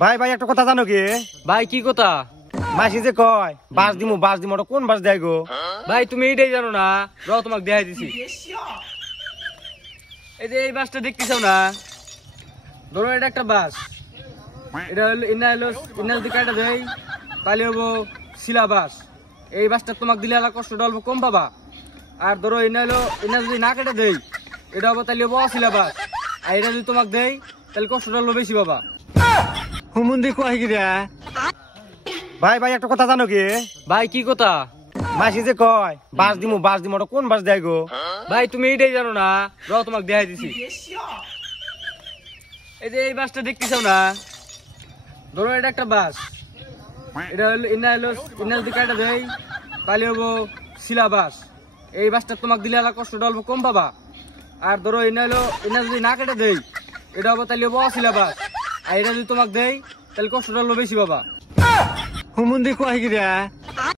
ভাই ভাই একটা কথা জানো কি? ভাই কি কথা? মাসি যে কয় বাস দিমু ওটা কোন বাস দেয় গো? ভাই তুমি এইটাই জানো না? র তোমাকে দেখাই দিছি। এই যে এই বাসটা দেখতেছো না, ধরো এটা একটা বাস, এটা হলো ইন্না যদি কাটা দেয় তাহলে হবো শিলা বাস। এই বাসটা তোমাকে দিলে এলাকা কষ্টটা অল্প কম পাবা। আর ধরো ইন্না যদি না কেটে দেয় এটা হবো তাহলে হবো অশিলা বাস। আর এটা যদি তোমাকে দেয় তাহলে কষ্টটা অল্প বেশি পাবা। হুমুন্দি কয় কি রে? ভাই ভাই একটা কথা জানো কি? ভাই কি কথা? মাসি যে কয় বাস দিমু ওটা কোন বাস দেয় গো? ভাই তুমি এইটাই জানো না? র তোমাকে দেখাই দিছি। এই যে এই বাসটা দেখতেছো না, ধরো এটা একটা বাস, এটা হলো ইন্না যদি কাটা দেয় তাহলে হবো শিলা বাস। এই বাসটা তোমাকে দিলে এলাকা কষ্টটা অল্প কম পাবা। আর ধরো ইন্না যদি না কেটে দেয় এটা হবো তাহলে হবো অশিলা বাস। আর এটা যদি তোমাকে দেয় তাহলে কষ্টটা অল্প বেশি পাবা। হুমুন্দি কয় কি রে?